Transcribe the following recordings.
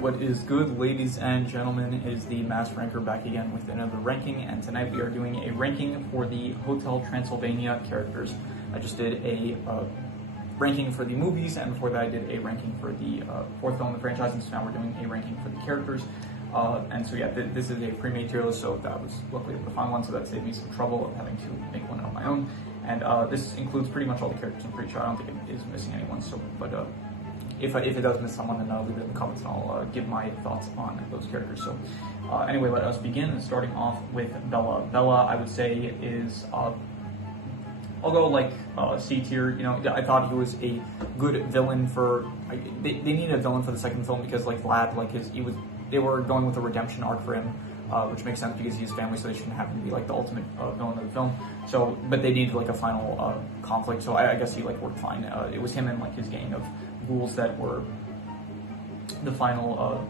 Alright, what is good, ladies and gentlemen, is the Mass Ranker back again with another ranking, and tonight we are doing a ranking for the Hotel Transylvania characters. I just did a ranking for the movies, and before that I did a ranking for the fourth film in the franchise, and so now we're doing a ranking for the characters. And so yeah, this is a pre-made tier list, so that was luckily able to find one, so that saved me some trouble of having to make one on my own. And this includes pretty much all the characters, I'm pretty sure. I don't think it is missing anyone, so, but if it does miss someone, then I'll leave it in the comments and I'll give my thoughts on those characters. So anyway, let us begin, starting off with Bella. Bella, I would say, is, I'll go like C tier. You know, I thought he was a good villain for, they needed a villain for the second film because like Vlad, like they were going with a redemption arc for him, which makes sense because he's family, so they shouldn't have him be like the ultimate villain of the film. So, but they needed like a final conflict, so I guess he like worked fine. It was him and like his gang of ghouls that were the final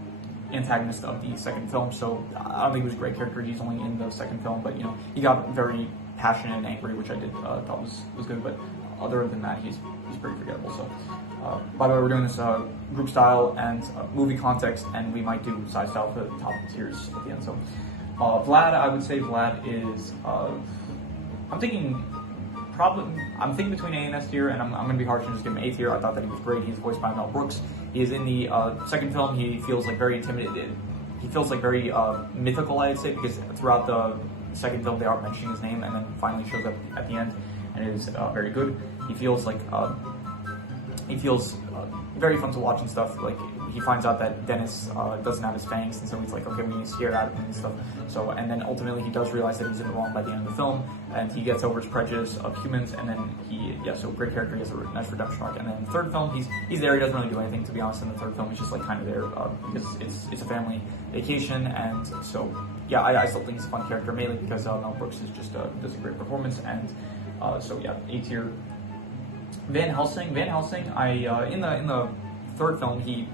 antagonist of the second film. So I don't think he was a great character. He's only in the second film, but you know, he got very passionate and angry, which I did thought was good. But other than that, he's pretty forgettable. So by the way, we're doing this group style and movie context, and we might do side style for the top tiers at the end. So Vlad, I would say Vlad is I'm thinking between A and S tier, and I'm going to be harsh and just give him A tier. I thought that he was great. He's voiced by Mel Brooks. He is in the second film. He feels like very intimidated. He feels like very mythical, I'd say, because throughout the second film they are mentioning his name, and then finally shows up at the end, and it is very good. He feels like very fun to watch and stuff. Like he finds out that Dennis doesn't have his fangs, and so he's like, okay, we need to scare out of him and stuff. So, and then ultimately he does realize that he's in the wrong by the end of the film, and he gets over his prejudice of humans, and then so great character. He has a nice redemption arc. And then in the third film, he's there. He doesn't really do anything, to be honest. In the third film, he's just like kind of there because it's a family vacation, and so yeah, I still think he's a fun character, mainly because Mel Brooks is just does a great performance, and so yeah, A tier. Van Helsing, in the third film, he's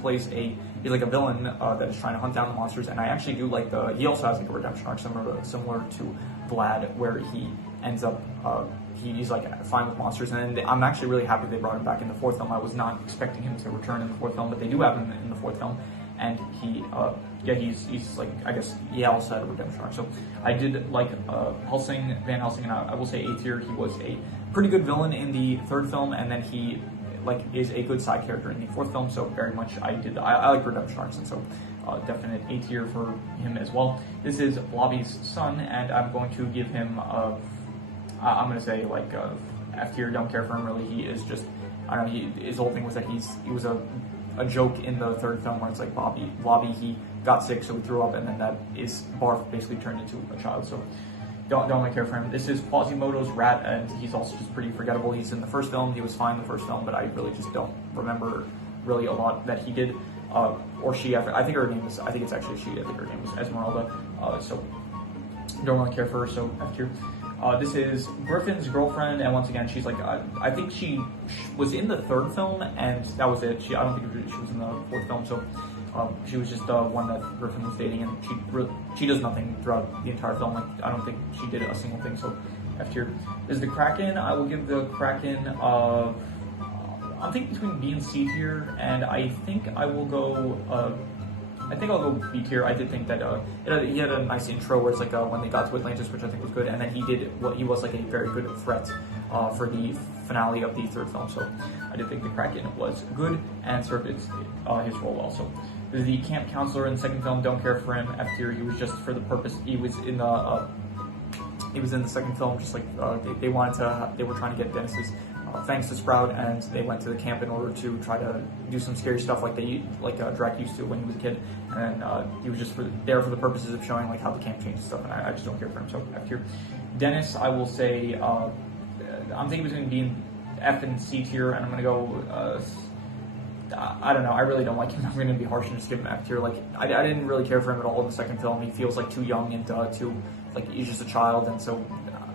like a villain that is trying to hunt down the monsters, and I actually do like he also has like a redemption arc similar to Vlad, where he ends up he's like fine with monsters, and I'm actually really happy they brought him back in the fourth film. I was not expecting him to return in the fourth film, but they do have him in the fourth film, and he's like, I guess he also had a redemption arc. So I did like Van Helsing, and I will say A tier. He was a pretty good villain in the third film, and then he like is a good side character in the fourth film. So very much I like redemption arcs, and so definite A tier for him as well. This is Blobby's son, and I'm going to give him I'm going to say like F tier. Don't care for him really. He is just, I don't know. His whole thing was that he was a joke in the third film where it's like Blobby he got sick, so he threw up, and then that is Barf basically turned into a child. So don't really care for him. This is Quasimodo's rat, and he's also just pretty forgettable. He's in the first film. He was fine in the first film, but I really just don't remember really a lot that he did. Or she, I think her name is, I think it's actually she. I think her name was Esmeralda. So don't really care for her. So F tier. This is Griffin's girlfriend, and once again, she's like, I think she was in the third film, and that was it. I don't think she was in the fourth film, so she was just one that Griffin was dating, and she does nothing throughout the entire film. Like, I don't think she did a single thing, so F tier. This is the Kraken. I will give the Kraken, I'm thinking between B and C tier, and I think I will go, I'll go B tier. I did think that he had a nice intro where it's like when they got to Atlantis, which I think was good, and then he was like a very good threat for the finale of the third film. So I did think the Kraken was good and served his role well. So this is the camp counselor in the second film. Don't care for him. F tier. He was just for the purpose. He was in the second film, just like they were trying to get Dennis's fangs to sprout, and they went to the camp in order to try to do some scary stuff like Drac used to when he was a kid, and he was just there for the purposes of showing like how the camp changed stuff, and I just don't care for him, so F tier. Dennis, I will say, I'm thinking between B and F and C tier, and I'm going to go, I don't know, I really don't like him. I'm going to be harsh and just give him F tier. Like, I didn't really care for him at all in the second film. He feels like too young and too, like, he's just a child, and so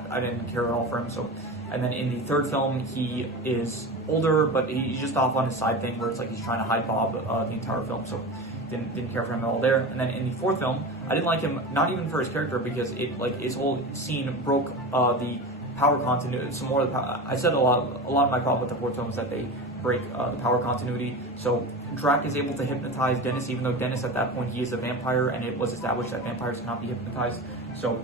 I didn't care at all for him, so. And then in the third film, he is older, but he's just off on his side thing where it's like he's trying to hide Bob the entire film, so didn't care for him at all there. And then in the fourth film, I didn't like him, not even for his character, because his whole scene broke the power continuity. Some more of the power. I said a lot of my problem with the fourth film is that they break the power continuity. So Drac is able to hypnotize Dennis, even though Dennis at that point, he is a vampire, and it was established that vampires cannot be hypnotized. So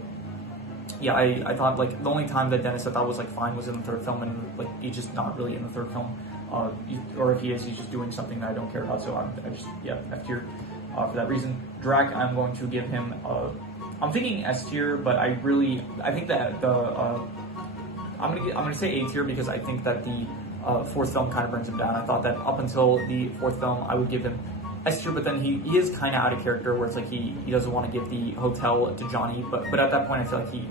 yeah, I thought like the only time that Dennis I thought was like fine was in the third film, and like he's just not really in the third film, or if he is, he's just doing something that I don't care about. So I just F tier for that reason. Drac, I'm going to give him I'm thinking S tier, but I think that I'm gonna say A tier because I think that the fourth film kind of brings him down. I thought that up until the fourth film I would give him S tier, but then he is kind of out of character where it's like he doesn't want to give the hotel to Johnny, but at that point I feel like he,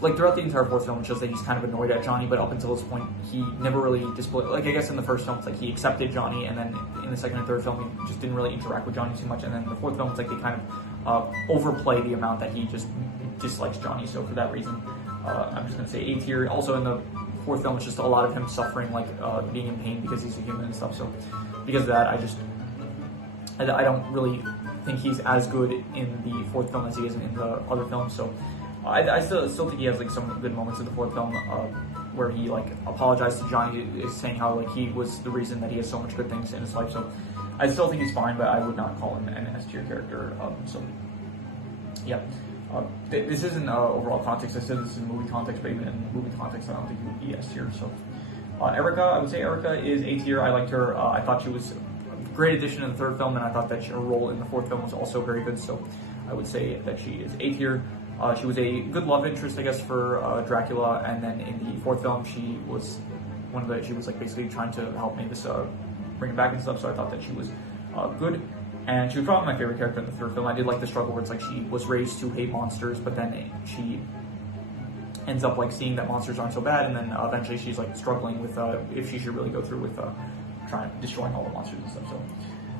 like throughout the entire fourth film, it's just that he's kind of annoyed at Johnny, but up until this point, he never really displayed, like I guess in the first film, it's like he accepted Johnny, and then in the second and third film, he just didn't really interact with Johnny too much, and then the fourth film, it's like they kind of overplay the amount that he just dislikes Johnny, so for that reason, I'm just going to say A tier. Also in the fourth film, it's just a lot of him suffering, like being in pain because he's a human and stuff, so because of that, I don't really think he's as good in the fourth film as he is in the other films, so I still think he has like some good moments in the fourth film where he like apologized to Johnny, is saying how like he was the reason that he has so much good things in his life. So I still think he's fine, but I would not call him an S tier character. So yeah, this isn't overall context. I said this is in movie context, but even in movie context, I don't think he would be S tier. So Erica, I would say Erica is A tier. I liked her. I thought she was a great addition in the third film, and I thought that her role in the fourth film was also very good. So I would say that she is A tier. She was a good love interest, I guess, for Dracula, and then in the fourth film, she was like basically trying to help Mavis bring it back and stuff. So I thought that she was good, and she was probably my favorite character in the third film. I did like the struggle where it's like she was raised to hate monsters, but then she ends up like seeing that monsters aren't so bad, and then eventually she's like struggling with if she should really go through with destroying all the monsters and stuff.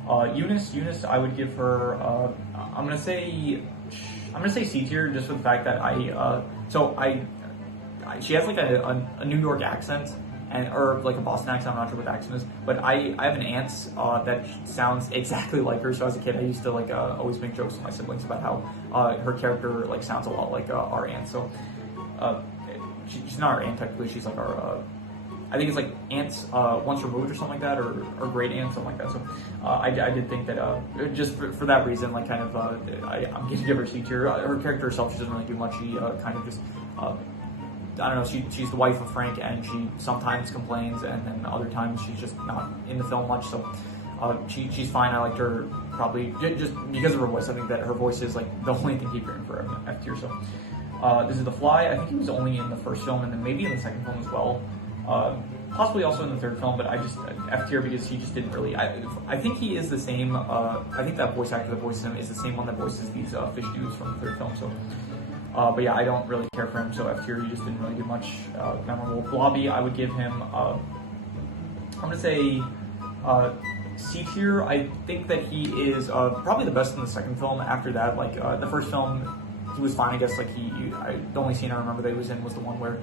So Eunice, I would give her I'm gonna say C tier just for the fact that she has like a New York accent or like a Boston accent. I'm not sure what the accent is, but I have an aunt that sounds exactly like her. So as a kid, I used to like always make jokes with my siblings about how her character like sounds a lot like our aunt. So she's not our aunt technically. She's like our I think it's like aunts once removed or something like that, or great aunt, something like that. So I did think that just for that reason, like kind of I'm going to give her C tier. Her character herself, she doesn't really do much. She kind of just I don't know. She's the wife of Frank, and she sometimes complains, and then other times she's just not in the film much. So she's fine. I liked her probably just because of her voice. I think that her voice is like the only thing keeping her in for F tier. So this is The Fly. I think he was only in the first film, and then maybe in the second film as well. Possibly also in the third film, but I just F tier because he just didn't really. I think he is the same. I think that voice actor that voices him is the same one that voices these fish dudes from the third film. So, but yeah, I don't really care for him. So F tier, he just didn't really do much memorable. Blobby, I would give him. I'm gonna say C tier. I think that he is probably the best in the second film. After that, like the first film, he was fine, I guess. Like the only scene I remember that he was in was the one where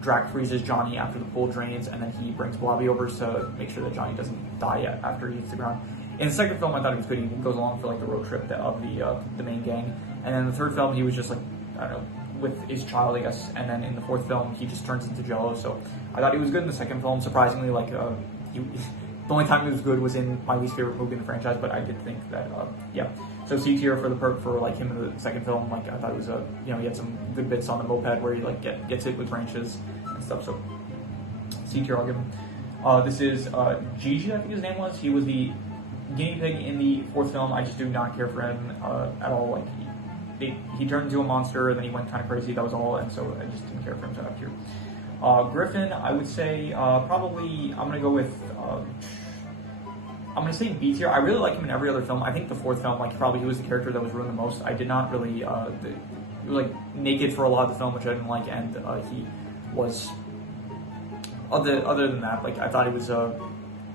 Drac freezes Johnny after the pool drains, and then he brings Blobby over to make sure that Johnny doesn't die after he hits the ground. In the second film, I thought he was good. He goes along for like the road trip of the main gang, and then in the third film, he was just like I don't know, with his child, I guess. And then in the fourth film, he just turns into Jello. So I thought he was good in the second film. Surprisingly, like the only time he was good was in my least favorite movie in the franchise, but I did think that yeah. So C tier for the perk for like him in the second film. Like I thought it was he had some good bits on the moped where he like gets hit with branches and stuff. So C tier, I'll give him. This is Gigi, I think his name was. He was the guinea pig in the fourth film. I just do not care for him at all. Like he turned into a monster and then he went kind of crazy. That was all, and so I just didn't care for him. So F tier. Griffin, I would say probably I'm gonna go with. I'm gonna say B tier. I really like him in every other film. I think the fourth film, like probably he was the character that was ruined the most. I did not really, he was like naked for a lot of the film, which I didn't like, and he was. Other than that, like I thought he was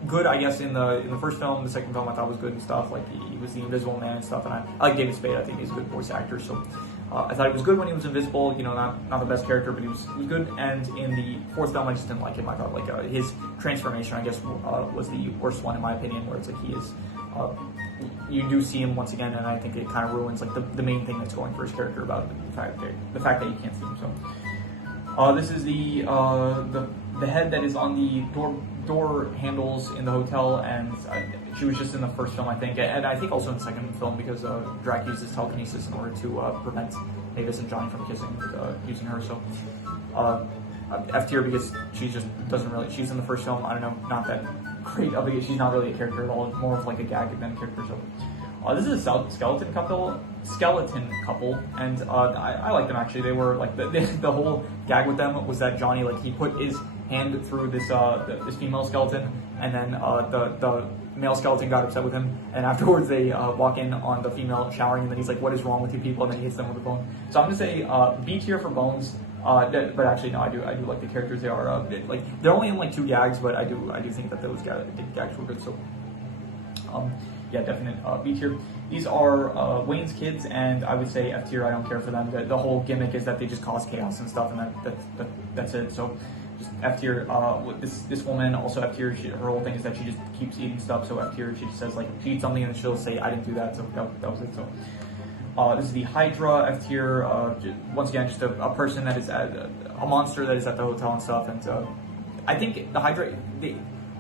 good. I guess in the first film, the second film I thought was good and stuff. Like he was the Invisible Man and stuff, and I like David Spade. I think he's a good voice actor. So I thought he was good when he was invisible. Not the best character, but he was good. And in the fourth film, I just didn't like him. I thought like his transformation, I guess, was the worst one in my opinion. Where it's like he is, you do see him once again, and I think it kind of ruins like the main thing that's going for his character about the fact that you can't see him. So this is the head that is on the door handles in the hotel, and she was just in the first film, I think, and I think also in the second film, because Drac uses telekinesis in order to prevent Mavis and Johnny from kissing using her. So F tier because she just doesn't really. She's in the first film. I don't know, not that great of a. She's not really a character at all. More of like a gag than a character. So this is a skeleton couple, and I like them actually. They were like the whole gag with them was that Johnny, like, he put his hand through this this female skeleton, and then the male skeleton got upset with him, and afterwards they walk in on the female showering, and then he's like, "What is wrong with you people?" And then he hits them with a bone. So I'm gonna say B tier for Bones. But actually no, I do like the characters. They are like, they're only in like 2 gags, but I do think that those gags were good. So yeah, definite B tier. These are Wayne's kids, and I would say F tier. I don't care for them. The whole gimmick is that they just cause chaos and stuff, and that's it. So just F tier. This woman also F tier. Her whole thing is that she just keeps eating stuff. So F tier. She just says, like, she eats something and she'll say, "I didn't do that." So that was it. So. This is the Hydra, F tier. Once again, just a person that is a monster that is at the hotel and stuff. And I think the Hydra,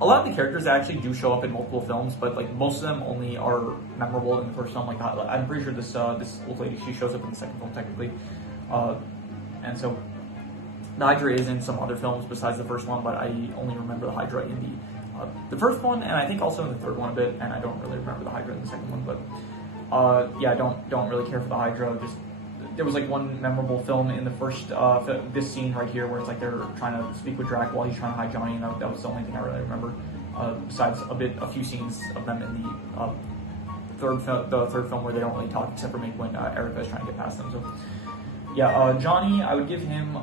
a lot of the characters actually do show up in multiple films, but like most of them only are memorable in the first film. Like, I'm pretty sure this old lady, she shows up in the second film technically, and so the Hydra is in some other films besides the first one, but I only remember the Hydra in the first one, and I think also in the third one a bit, and I don't really remember the Hydra in the second one, but. Yeah, I don't really care for the Hydra. Just there was like one memorable film in the first this scene right here where it's like they're trying to speak with Drac while he's trying to hide Johnny, and that was the only thing I really remember. Besides a few scenes of them in the third film where they don't really talk except for maybe when Erica is trying to get past them. So yeah, Johnny, I would give him.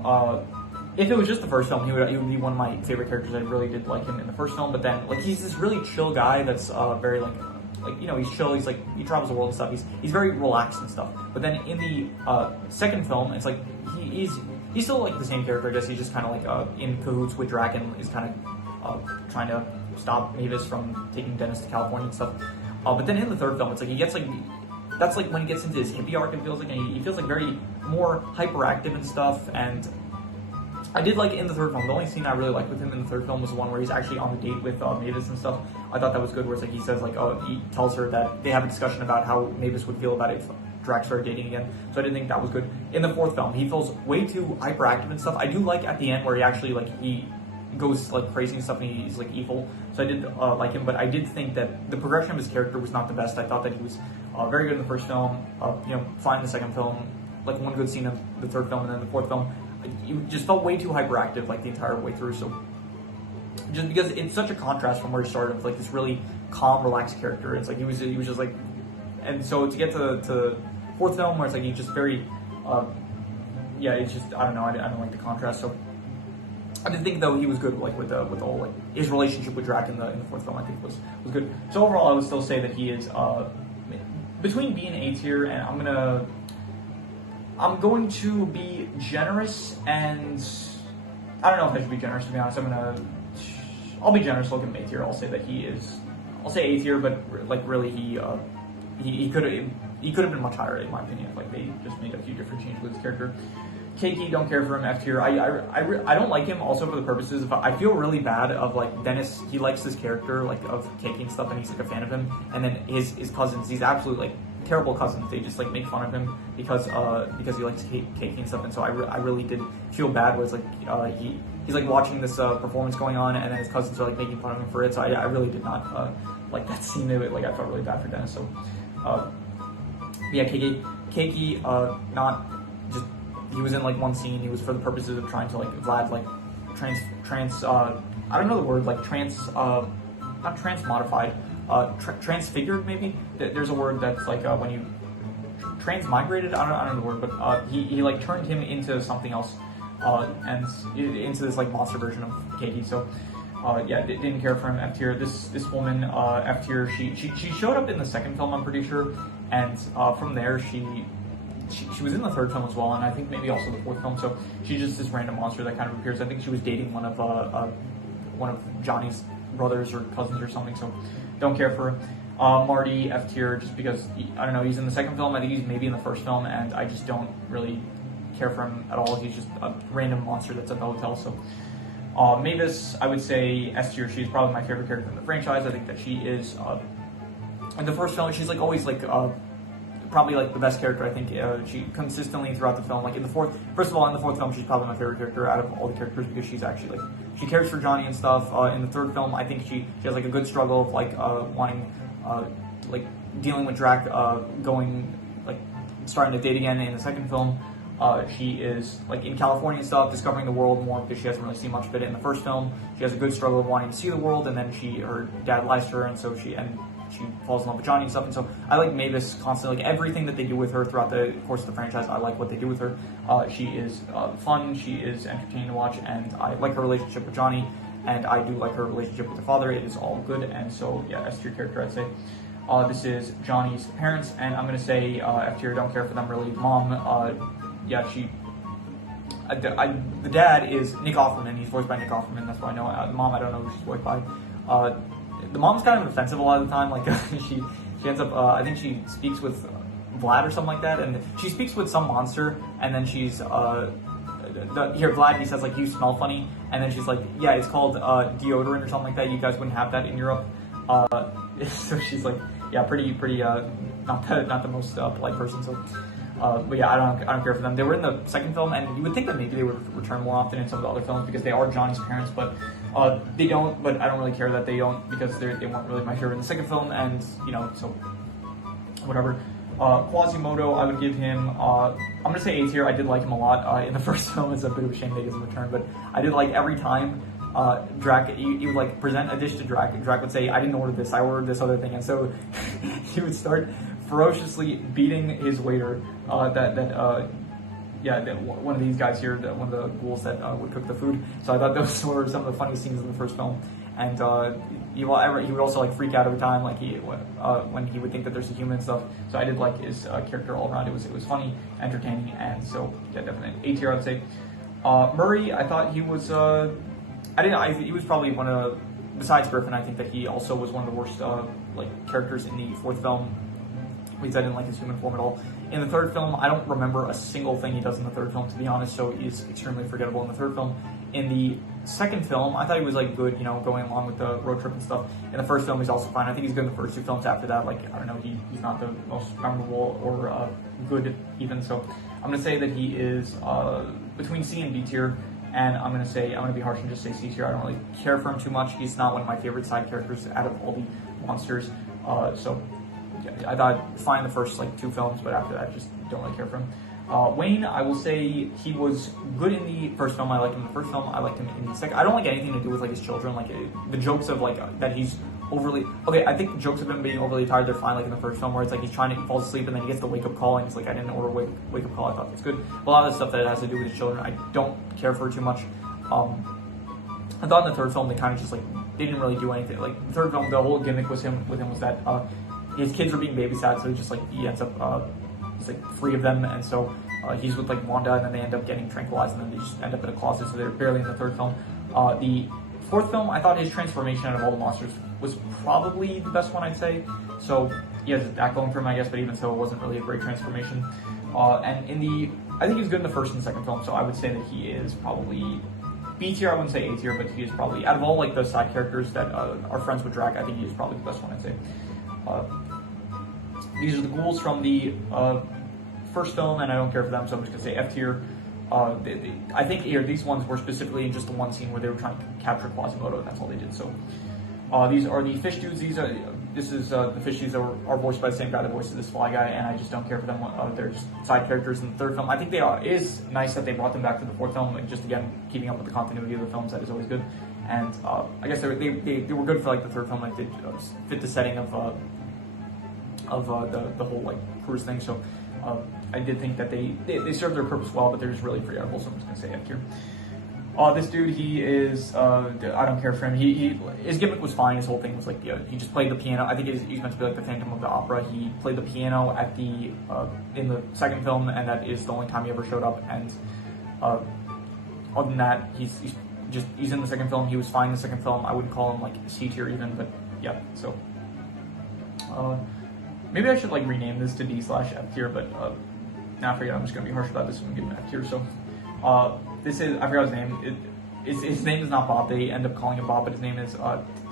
If it was just the first film, he would be one of my favorite characters. I really did like him in the first film, but then like he's this really chill guy that's very like, you know, he's chill, he's like, he travels the world and stuff, he's very relaxed and stuff. But then in the second film, it's like he's still like the same character. I guess he's just kind of like in cahoots with Drac and is kind of trying to stop Mavis from taking Dennis to California and stuff. But then in the third film, it's like he gets like, that's like when he gets into his hippie arc, it feels like, and he feels like very more hyperactive and stuff. And I did like in the third film, the only scene I really liked with him in the third film was the one where he's actually on the date with Mavis and stuff. I thought that was good, where it's like he says like, he tells her that they have a discussion about how Mavis would feel about it if Drac started dating again. So I didn't think that was good. In the fourth film, he feels way too hyperactive and stuff. I do like at the end where he actually like, he goes like crazy and stuff and he's like evil. So I did like him, but I did think that the progression of his character was not the best. I thought that he was very good in the first film, you know, fine in the second film, like one good scene in the third film, and then the fourth film. You just felt way too hyperactive like the entire way through. So just because it's such a contrast from where he started with like this really calm, relaxed character. It's like he was just like, and so to get to fourth film where it's like he's just very, yeah, it's just, I don't know, I don't like the contrast. So I did think though he was good like with all like his relationship with Drac in the fourth film. I think was good. So overall, I would still say that he is between B and A tier, and I'm going to be generous, and I don't know if I should be generous, to be honest. I'll be generous. I'll give him A tier. I'll say that he is. I'll say A tier, but like really, he could have been much higher in my opinion. Like they just made a few different changes with his character. Keiki, don't care for him. F tier. I don't like him also for the purposes of, I feel really bad of like Dennis. He likes this character like of Keiki and stuff, and he's like a fan of him. And then his cousins, these absolute like terrible cousins. They just like make fun of him because he likes Keiki and stuff. And so I really did feel bad. Where it's like he's like watching this performance going on, and then his cousins are like making fun of him for it. So I really did not like that scene. Like I felt really bad for Dennis. So yeah, Keiki, not just. He was in like one scene. He was for the purposes of trying to like Vlad like I don't know the word, like not transmodified, transfigured maybe. There's a word that's like when you transmigrated. I don't know the word, but he like turned him into something else, and into this like monster version of Keiki. So yeah, didn't care for him. F tier. This woman, F tier. She showed up in the second film, I'm pretty sure, and from there she was in the third film as well, and I think maybe also the fourth film. So she's just this random monster that kind of appears. I think she was dating one of Johnny's brothers or cousins or something. So don't care for her. Marty, F tier, just because I don't know. He's in the second film. I think he's maybe in the first film, and I just don't really care for him at all. He's just a random monster that's at the hotel. So Mavis, I would say S tier. She's probably my favorite character in the franchise. I think that she is, in the first film, she's like always like, probably like the best character. I think she consistently throughout the film, like in the fourth, first of all, in the fourth film, she's probably my favorite character out of all the characters because she's actually like, she cares for Johnny and stuff. In the third film, I think she has like a good struggle of like wanting, like dealing with Drac, going, like starting to date again. In the second film, she is like in California and stuff, discovering the world more because she hasn't really seen much of it in the first film. She has a good struggle of wanting to see the world, and then her dad lies to her, and so she falls in love with Johnny and stuff. And so I like Mavis constantly, like everything that they do with her throughout the course of the franchise. I like what they do with her. She is fun, she is entertaining to watch, and I like her relationship with Johnny, and I do like her relationship with her father. It is all good, and so yeah, S tier character, I'd say. This is Johnny's parents, and I'm gonna say F tier. Don't care for them really. Mom, yeah, the dad is Nick Offerman. He's voiced by Nick Offerman. That's why I know. The mom, I don't know who she's voiced by. The mom's kind of offensive a lot of the time. Like she ends up. I think she speaks with Vlad or something like that, and she speaks with some monster, and then she's here Vlad. He says like, "You smell funny," and then she's like, "Yeah, it's called deodorant or something like that. You guys wouldn't have that in Europe." So she's like, yeah, pretty not the most polite person. So. But yeah, I don't care for them. They were in the second film, and you would think that maybe they would return more often in some of the other films because they are Johnny's parents, but they don't. But I don't really care that they don't because they weren't really my favorite in the second film, and so whatever. Quasimodo, I would give him. I'm gonna say A tier. I did like him a lot in the first film. It's a bit of a shame that he doesn't return, but I did like every time. Drac, he would like present a dish to Drac, and Drac would say, "I didn't order this. I ordered this other thing," and so he would start ferociously beating his waiter. One of these guys here, one of the ghouls that would cook the food. So I thought those were some of the funniest scenes in the first film. And he would also like freak out every time, like when he would think that there's a human and stuff. So I did like his character all around. It was funny, entertaining, and so yeah, definitely A tier, I'd say. Murray, I thought he was. He was probably one of, besides Griffin, I think that he also was one of the worst characters in the fourth film. Because I didn't like his human form at all. In the third film, I don't remember a single thing he does in the third film, to be honest, so he's extremely forgettable in the third film. In the second film, I thought he was like good, going along with the road trip and stuff. In the first film, he's also fine. I think he's good in the first two films. After that, like, I don't know, he's not the most memorable or good even, so I'm going to say that he is between C and B tier. And I'm going to be harsh and just say C tier. I don't really care for him too much. He's not one of my favorite side characters out of all the monsters. So yeah, I thought fine the first two films, but after that, just don't really care for him. Wayne, I will say he was good in the first film. I liked him in the first film. I liked him in the second. I don't like anything to do with his children. The jokes of that he's overly okay. I think the jokes of him being overly tired, they're fine. In the first film, where it's he's trying to fall asleep and then he gets the wake up call and he's like, I didn't order wake up call. I thought that's good. But a lot of the stuff that has to do with his children, I don't care for too much. I thought in the third film they kind of just they didn't really do anything. The third film, the whole gimmick with him was that his kids were being babysat, so he ends up he's free of them, and so he's with Wanda, and then they end up getting tranquilized, and then they just end up in a closet, so they're barely in the third film. The fourth film, I thought his transformation out of all the monsters was probably the best one, I'd say. So he has that going for him, I guess, but even so, it wasn't really a great transformation. And I think he was good in the first and second film, so I would say that he is probably B tier. I wouldn't say A tier, but he is probably, out of all the side characters that are friends with Drac, I think he is probably the best one, I'd say. These are the ghouls from the first film, and I don't care for them, so I'm just gonna say F tier. I think these ones were specifically in just the one scene where they were trying to capture Quasimodo, and that's all they did. So these are the fish dudes. This is the fish dudes that are voiced by the same guy that voices this fly guy, and I just don't care for them. They're just side characters in the third film. I think is nice that they brought them back to the fourth film, just again keeping up with the continuity of the films. That is always good. And I guess they were good for the third film. They fit the setting of the whole cruise thing. So I did think that they served their purpose well, but they're just really forgettable. So I'm just gonna say F tier. This dude, he is I don't care for him. His gimmick was fine. His whole thing was he just played the piano. I think he's meant to be the Phantom of the Opera. He played the piano at in the second film, and that is the only time he ever showed up. And other than that, he's in the second film. He was fine in the second film. I wouldn't call him C tier even, but yeah. So maybe I should rename this to D/F tier, but now I forget. I'm just gonna be harsh about this and give him F tier. So this is, I forgot his name. his name is not Bob. They end up calling him Bob, but his name is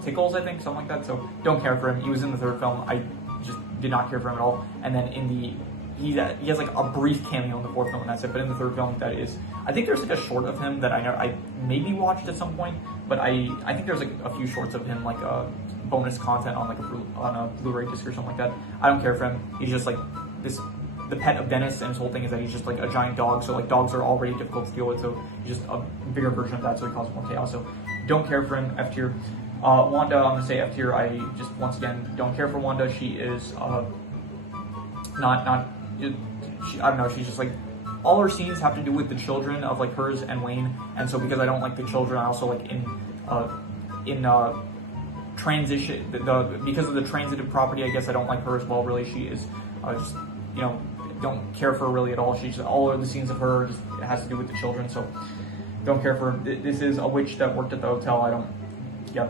Tickles, I think, something like that. So don't care for him. He was in the third film. I just did not care for him at all. And then in the he has like a brief cameo in the fourth film, and that's it. But in the third film, that is, I think there's like a short of him that I maybe watched at some point, but I think there's like a few shorts of him, like bonus content on like a Blu-ray disc or something like that. I don't care for him. He's just like the pet of Dennis, and his whole thing is that he's just like a giant dog. So like dogs are already difficult to deal with, so he's just a bigger version of that. So he causes more chaos. So don't care for him. F tier. Wanda, I'm gonna say F tier. I just once again don't care for Wanda. She is I don't know, she's just like, all her scenes have to do with the children of like hers and Wayne, and so because I don't like the children, I also like in transition, because of the transitive property, I guess I don't like her as well, really. She is just, you know, don't care for her really at all. She's just, all of the scenes of her just has to do with the children, so don't care for her. This is a witch that worked at the hotel. I don't, yeah,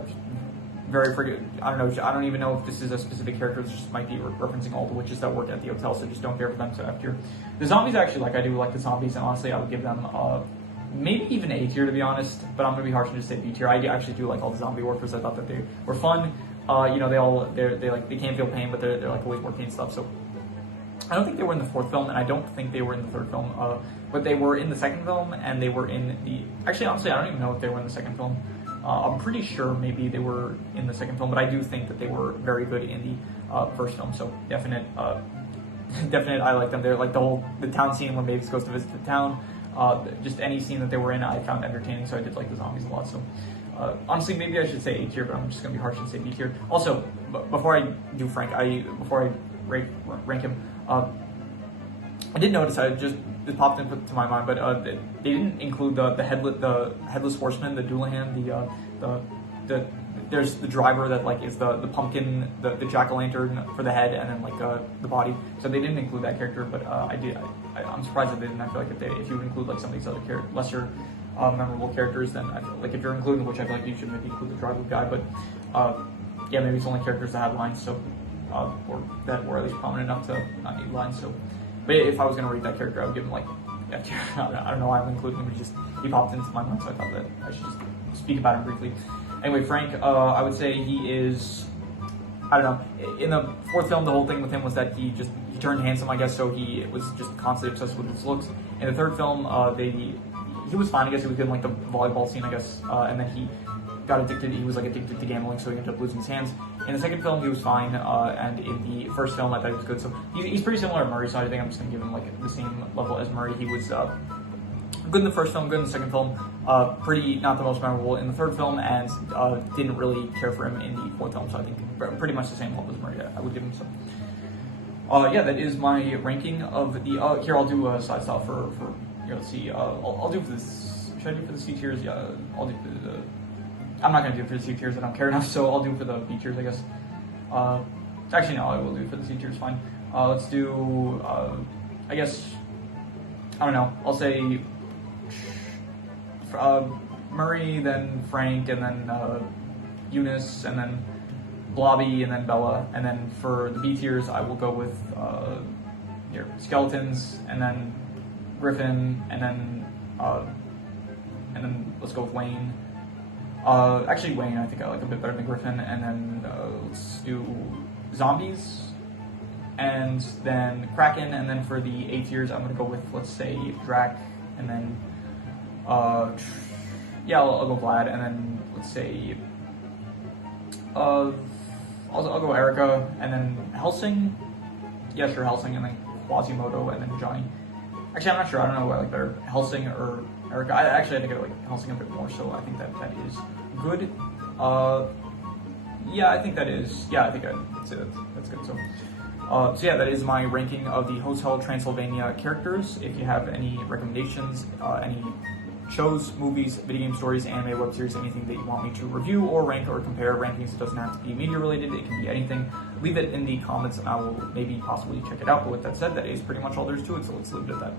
very I don't know. I don't even know if this is a specific character. This just might be referencing all the witches that work at the hotel. So just don't care for them. So F tier. The zombies actually like. I do like the zombies, and honestly, I would give them maybe even A tier, to be honest. But I'm gonna be harsh and just say B tier. I actually do like all the zombie workers. I thought that they were fun. You know, they can't feel pain, but they're like always working and stuff. So I don't think they were in the fourth film, and I don't think they were in the third film. But they were in the second film, and they were in the. Actually, honestly, I don't even know if they were in the second film. I'm pretty sure maybe they were in the second film, but I do think that they were very good in the first film. So definite. I like them. They're like the town scene when Mavis goes to visit the town. Just any scene that they were in, I found entertaining. So I did like the zombies a lot. So honestly, maybe I should say A tier, but I'm just gonna be harsh and say B tier. Also, before I do Frank, before I rank him, I did notice it popped into my mind, but they didn't include the headless horseman, the Doulahan, there's the driver that like is the pumpkin, the jack-o'-lantern for the head, and then like the body. So they didn't include that character, but I'm surprised that they didn't. I feel like if you would include like some of these other lesser memorable characters, then I feel like if you're including, which I feel like you should maybe include the driver guy, but yeah, maybe it's only characters that have lines, so or that were at least prominent enough to not need lines. So. But if I was gonna rate that character, I would give him like F tier. I don't know why I'm including him. He popped into my mind, so I thought that I should just speak about him briefly. Anyway, Frank, I would say he is. I don't know. In the fourth film, the whole thing with him was that he turned handsome, I guess. So he was just constantly obsessed with his looks. In the third film, he was fine. I guess he was good in like the volleyball scene, I guess, and then he got addicted. He was like addicted to gambling, so he ended up losing his hands. In the second film, he was fine, and in the first film, I thought he was good. So he's pretty similar to Murray, so I think I'm just gonna give him like the same level as Murray. He was good in the first film, good in the second film, pretty not the most memorable in the third film, and didn't really care for him in the fourth film. So I think pretty much the same level as Murray. I would give him some. Yeah, that is my ranking of the. Here, I'll do a side style for here. Let's see. I'll do for this. Should I do for the C tiers? Yeah, I'll do for the. I'm not gonna do it for the C tiers. I don't care enough, so I'll do it for the B tiers, I guess. Actually, no, I will do it for the C tiers. Fine. Let's do. I guess. I don't know. I'll say. Murray, then Frank, and then Eunice, and then Blobby, and then Bella, and then for the B tiers, I will go with here Skeletons, and then Griffin, and then let's go with Wayne. Actually, Wayne I think I like a bit better than Griffin, and then let's do Zombies, and then Kraken, and then for the A tiers, I'm gonna go with, let's say, Drac, and then yeah, I'll go Vlad, and then let's say I'll go Erica, and then Helsing. Yeah, sure, Helsing, and then Quasimodo, and then Johnny. Actually, I'm not sure. I don't know who I like better, Helsing or Erica. I think I like Helsing a bit more, so I think that is good. Yeah, I think that is. Yeah, I think I'd say that's good. So yeah, that is my ranking of the Hotel Transylvania characters. If you have any recommendations, any shows, movies, video game stories, anime, web series, anything that you want me to review or rank or compare rankings, it doesn't have to be media related, it can be anything. Leave it in the comments and I will maybe possibly check it out. But with that said, that is pretty much all there is to it, so let's leave it at that.